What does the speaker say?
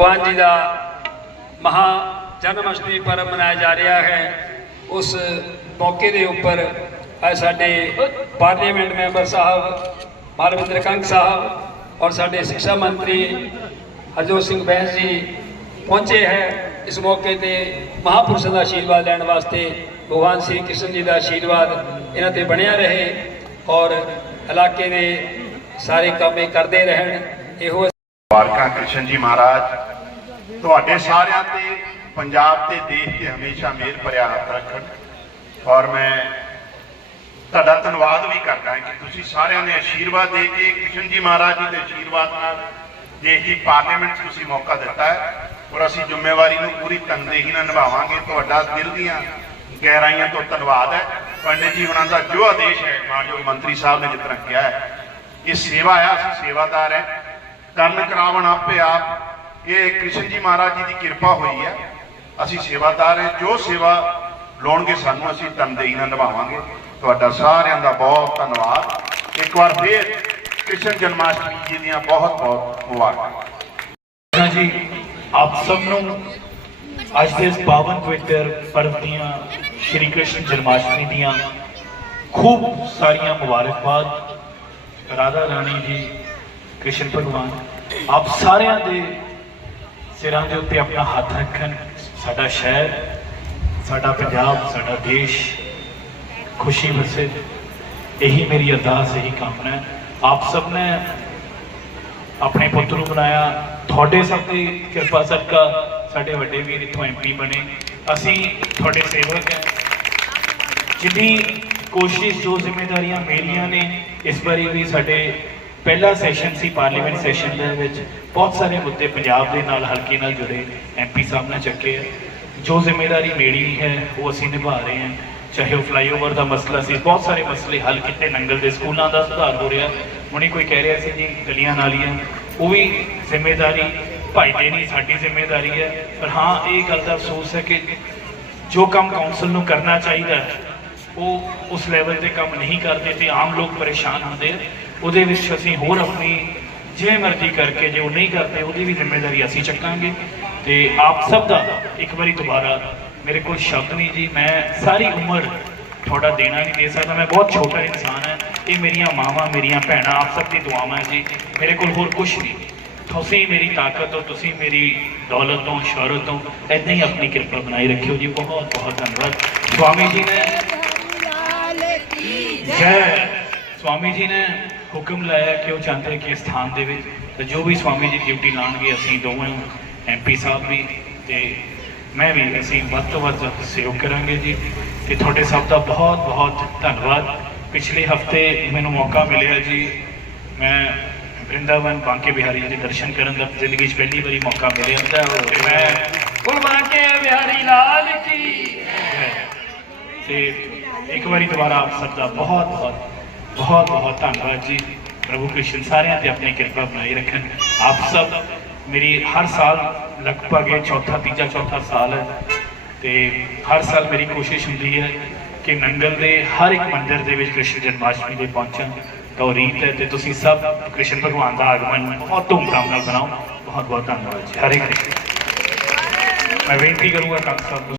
ਭਗਵਾਨ ਜੀ ਦਾ ਮਹਾ ਜਨਮ ਅਸ਼ਟਮੀ ਪਰਬ ਮਨਾਇਆ ਜਾ ਰਿਹਾ ਹੈ। ਉਸ ਮੌਕੇ ਦੇ ਉੱਪਰ ਅੱਜ ਸਾਡੇ ਪਾਰਲੀਮੈਂਟ ਮੈਂਬਰ ਸਾਹਿਬ ਮਾਲਵਿੰਦਰ ਕੰਗ ਸਾਹਿਬ ਔਰ ਸਾਡੇ ਸਿੱਖਿਆ ਮੰਤਰੀ ਹਰਜੋਤ ਸਿੰਘ ਬੈਂਸ ਜੀ ਪਹੁੰਚੇ ਹੈ। ਇਸ ਮੌਕੇ ਤੇ ਮਹਾਪੁਰਸ਼ਾਂ ਦਾ ਆਸ਼ੀਰਵਾਦ ਲੈਣ ਵਾਸਤੇ ਭਗਵਾਨ ਸ੍ਰੀ ਕ੍ਰਿਸ਼ਨ ਜੀ ਦਾ ਆਸ਼ੀਰਵਾਦ ਇਹਨਾਂ ਤੇ ਬਣਿਆ ਰਹੇ ਔਰ ਇਲਾਕੇ ਦੇ ਸਾਰੇ ਕੰਮ ਕਰਦੇ ਰਹਿਣ। ਇਹੋ ਵਾਰਕਾ ਕ੍ਰਿਸ਼ਨ ਜੀ ਮਹਾਰਾਜ, ਤੁਹਾਡੇ ਸਾਰਿਆਂ ਤੇ, ਪੰਜਾਬ ਤੇ ਦੇਸ਼ ਤੇ ਹਮੇਸ਼ਾ ਮਿਹਰ ਭਰਿਆ ਹੱਥ ਰੱਖਣ। ਔਰ ਮੈਂ ਤੁਹਾਡਾ ਧੰਨਵਾਦ ਵੀ ਕਰਦਾ ਕਿ ਤੁਸੀਂ ਸਾਰਿਆਂ ਨੇ ਆਸ਼ੀਰਵਾਦ ਦੇ ਕੇ ਕ੍ਰਿਸ਼ਨ ਜੀ ਮਹਾਰਾਜ ਜੀ ਦੇ ਆਸ਼ੀਰਵਾਦ ਨਾਲ ਦੇਸ਼ ਦੀ ਪਾਰਲੀਮੈਂਟ 'ਚ ਤੁਸੀਂ ਮੌਕਾ ਦਿੱਤਾ ਹੈ। ਔਰ ਅਸੀਂ ਜ਼ਿੰਮੇਵਾਰੀ ਨੂੰ ਪੂਰੀ ਤਨਦੇਹੀ ਨਾਲ ਨਿਭਾਵਾਂਗੇ। ਤੁਹਾਡਾ ਦਿਲ ਦੀਆਂ ਗਹਿਰਾਈਆਂ ਤੋਂ ਧੰਨਵਾਦ ਹੈ। ਪੰਡਿਤ ਜੀ ਉਹਨਾਂ ਦਾ ਜੋ ਆਦੇਸ਼ ਹੈ। ਮਾਨਯੋਗ ਮੰਤਰੀ ਸਾਹਿਬ ਨੇ ਜਿਸ ਤਰ੍ਹਾਂ ਕਿਹਾ ਹੈ, ਇਹ ਸੇਵਾ ਆ, ਅਸੀਂ ਸੇਵਾਦਾਰ ਹੈ। ਕਰਨ ਕਰਾਵਣ ਆਪੇ ਆਪ। ਇਹ ਕ੍ਰਿਸ਼ਨ ਜੀ ਮਹਾਰਾਜ ਜੀ ਦੀ ਕਿਰਪਾ ਹੋਈ ਹੈ। ਅਸੀਂ ਸੇਵਾਦਾਰ ਹਾਂ। ਜੋ ਸੇਵਾ ਲਾਉਣਗੇ ਸਾਨੂੰ ਅਸੀਂ ਤਨਦੇਹੀ ਨਾਲ ਨਿਭਾਵਾਂਗੇ। ਤੁਹਾਡਾ ਸਾਰਿਆਂ ਦਾ ਬਹੁਤ ਧੰਨਵਾਦ। ਇੱਕ ਵਾਰ ਫੇਰ ਕ੍ਰਿਸ਼ਨ ਜਨਮਾਸ਼ਟਮੀ ਜੀ ਦੀਆਂ ਬਹੁਤ ਬਹੁਤ ਮੁਬਾਰਕਾਂ। ਹਾਂ ਜੀ, ਆਪ ਸਭ ਨੂੰ ਅੱਜ ਦੇ ਇਸ ਪਾਵਨ ਪਵਿੱਤਰ ਪਰਵ ਦੀਆਂ ਸ਼੍ਰੀ ਕ੍ਰਿਸ਼ਨ ਜਨਮਾਸ਼ਟਮੀ ਦੀਆਂ ਖੂਬ ਸਾਰੀਆਂ ਮੁਬਾਰਕਬਾਦ। ਰਾਧਾ ਰਾਣੀ ਜੀ ਕ੍ਰਿਸ਼ਨ ਭਗਵਾਨ, ਆਪ ਸਾਰਿਆਂ ਦੇ ਸਿਰਾਂ ਦੇ ਉੱਤੇ ਆਪਣਾ ਹੱਥ ਰੱਖਣ। ਸਾਡਾ ਸ਼ਹਿਰ, ਸਾਡਾ ਪੰਜਾਬ, ਸਾਡਾ ਦੇਸ਼ ਖੁਸ਼ੀ ਵਸੇ ਇਹੀ ਮੇਰੀ ਅਰਦਾਸ, ਇਹੀ ਕਾਮਨਾ ਹੈ। ਆਪ ਸਭ ਨੇ ਆਪਣੇ ਪੁੱਤ ਨੂੰ ਬਣਾਇਆ ਤੁਹਾਡੇ ਸਭ ਦੀ ਕਿਰਪਾ ਸਦਕਾ ਸਾਡੇ ਵੱਡੇ ਵੀਰ ਇੱਥੋਂ ਐਮਪੀ ਬਣੇ। ਅਸੀਂ ਤੁਹਾਡੇ ਸੇਵਕ ਹਾਂ। ਜਿੰਨੀ ਕੋਸ਼ਿਸ਼, ਜੋ ਜ਼ਿੰਮੇਵਾਰੀਆਂ ਮੇਰੀਆਂ ਨੇ, ਇਸ ਬਾਰੇ ਵੀ ਸਾਡੇ ਪਹਿਲਾ ਸੈਸ਼ਨ ਸੀ ਪਾਰਲੀਮੈਂਟ ਸੈਸ਼ਨ ਦੇ ਵਿੱਚ ਬਹੁਤ ਸਾਰੇ ਮੁੱਦੇ ਪੰਜਾਬ ਦੇ ਨਾਲ ਹਲਕੇ ਨਾਲ ਜੁੜੇ ਐਮਪੀ ਸਾਹਿਬ ਨੇ ਚੱਕੇ ਆ। ਜੋ ਜ਼ਿੰਮੇਵਾਰੀ ਮੇਰੀ ਹੈ, ਉਹ ਅਸੀਂ ਨਿਭਾ ਰਹੇ ਹਾਂ। ਚਾਹੇ ਉਹ ਫਲਾਈਓਵਰ ਦਾ ਮਸਲਾ ਸੀ, ਬਹੁਤ ਸਾਰੇ ਮਸਲੇ ਹੱਲ ਕੀਤੇ ਨੰਗਲ ਦੇ ਸਕੂਲਾਂ ਦਾ ਸੁਧਾਰ ਹੋ ਰਿਹਾ। ਹੁਣੇ ਕੋਈ ਕਹਿ ਰਿਹਾ ਸੀ ਜੀ, ਗਲੀਆਂ ਨਾਲੀਆਂ, ਉਹ ਵੀ ਜ਼ਿੰਮੇਵਾਰੀ, ਭਾਈ ਦੇ ਨਹੀਂ, ਸਾਡੀ ਜ਼ਿੰਮੇਵਾਰੀ ਹੈ। ਪਰ ਹਾਂ, ਇਹ ਗੱਲ ਦਾ ਅਫਸੋਸ ਹੈ ਕਿ ਜੋ ਕੰਮ ਕਾਉਂਸਲ ਨੂੰ ਕਰਨਾ ਚਾਹੀਦਾ, ਉਹ ਉਸ ਲੈਵਲ ਤੇ ਕੰਮ ਨਹੀਂ ਕਰਦੇ ਤੇ ਆਮ ਲੋਕ ਪਰੇਸ਼ਾਨ ਹੁੰਦੇ ਉਹਦੇ ਵਿੱਚ ਅਸੀਂ ਹੋਰ ਆਪਣੀ ਜਿਵੇਂ ਮਰਜ਼ੀ ਕਰਕੇ ਜੇ ਉਹ ਨਹੀਂ ਕਰਦੇ ਉਹਦੀ ਵੀ ਜ਼ਿੰਮੇਵਾਰੀ ਅਸੀਂ ਚੱਕਾਂਗੇ। ਤੇ ਆਪ ਸਭ ਦਾ ਇੱਕ ਵਾਰੀ ਦੁਬਾਰਾ ਮੇਰੇ ਕੋਲ ਸ਼ਬਦ ਨਹੀਂ ਜੀ ਮੈਂ ਸਾਰੀ ਉਮਰ ਤੁਹਾਡਾ ਦੇਣਾ ਨਹੀਂ ਦੇ ਸਕਦਾ ਮੈਂ ਬਹੁਤ ਛੋਟਾ ਇਨਸਾਨ ਹਾਂ। ਇਹ ਮੇਰੀਆਂ ਮਾਵਾਂ ਮੇਰੀਆਂ ਭੈਣਾਂ ਆਪ ਸਭ ਦੀ ਦੁਆਵਾਂ ਹੈ ਜੀ ਮੇਰੇ ਕੋਲ ਹੋਰ ਕੁਝ ਨਹੀਂ। ਤੁਸੀਂ ਮੇਰੀ ਤਾਕਤ ਹੋ ਤੁਸੀਂ ਮੇਰੀ ਦੌਲਤ ਤੋਂ ਸ਼ੌਹਰਤ ਤੋਂ ਏਦਾਂ ਹੀ ਆਪਣੀ ਕਿਰਪਾ ਬਣਾਈ ਰੱਖਿਓ ਜੀ। ਬਹੁਤ ਬਹੁਤ ਧੰਨਵਾਦ। ਸਵਾਮੀ ਜੀ ਨੇ ਜੈ। ਸਵਾਮੀ ਜੀ ਨੇ ਹੁਕਮ ਲਾਇਆ ਕਿ ਉਹ ਚਾਹੁੰਦੇ ਕਿ ਸਥਾਨ ਦੇ ਵਿੱਚ ਤੇ ਜੋ ਵੀ ਸਵਾਮੀ ਜੀ ਡਿਊਟੀ ਲਾਣਗੇ ਅਸੀਂ ਦੋਵੇਂ ਐਮਪੀ ਸਾਹਿਬ ਵੀ ਤੇ ਮੈਂ ਵੀ, ਅਸੀਂ ਵੱਧ ਤੋਂ ਵੱਧ ਸਹਿਯੋਗ ਕਰਾਂਗੇ ਜੀ। ਤੇ ਤੁਹਾਡੇ ਸਭ ਦਾ ਬਹੁਤ ਬਹੁਤ ਧੰਨਵਾਦ। ਪਿਛਲੇ ਹਫ਼ਤੇ ਮੈਨੂੰ ਮੌਕਾ ਮਿਲਿਆ ਜੀ। ਮੈਂ ਵਰਿੰਦਾਵਨ ਬਾਂਕੇ ਬਿਹਾਰੀ ਦੇ ਦਰਸ਼ਨ ਕਰਨ ਦਾ ਜ਼ਿੰਦਗੀ 'ਚ ਪਹਿਲੀ ਵਾਰੀ ਮੌਕਾ ਮਿਲਿਆ। ਤੇ ਮੈਂ ਕੁਲ ਬਾਂਕੇ ਬਿਹਾਰੀ ਲਾਲ ਕੀ ਤੇ ਇੱਕ ਵਾਰੀ ਦੁਬਾਰਾ ਆਪ ਸਭ ਦਾ ਬਹੁਤ ਬਹੁਤ ਬਹੁਤ ਬਹੁਤ ਧੰਨਵਾਦ ਜੀ ਪ੍ਰਭੂ ਕ੍ਰਿਸ਼ਨ ਸਾਰਿਆਂ ਤੇ ਆਪਣੀ ਕਿਰਪਾ ਬਣਾਈ ਰੱਖਣ ਆਪ ਸਭ ਮੇਰੀ ਹਰ ਸਾਲ ਲਗਭਗ ਇਹ ਚੌਥਾ ਤੀਜਾ ਚੌਥਾ ਸਾਲ ਹੈ ਤੇ ਹਰ ਸਾਲ ਮੇਰੀ ਕੋਸ਼ਿਸ਼ ਹੁੰਦੀ ਹੈ ਕਿ ਨੰਗਲ ਦੇ ਹਰ ਇੱਕ ਮੰਦਿਰ ਦੇ ਵਿੱਚ ਕ੍ਰਿਸ਼ਨ ਜਨਮਾਸ਼ਟਮੀ ਦੇ ਪਹੁੰਚਾਂ ਤਾਂ ਰੀਤ ਹੈ ਤੇ ਤੁਸੀਂ ਸਭ ਕ੍ਰਿਸ਼ਨ ਭਗਵਾਨ ਦਾ ਆਗਮਨ ਬਹੁਤ ਧੂਮਧਾਮ ਨਾਲ ਮਨਾਓ ਬਹੁਤ ਬਹੁਤ ਧੰਨਵਾਦ ਜੀ ਹਰੇ ਕ੍ਰਿਸ਼ਨ ਮੈਂ ਬੇਨਤੀ ਕਰੂੰਗਾ ਕੰਮ ਸਾਹਿਬ ਨੂੰ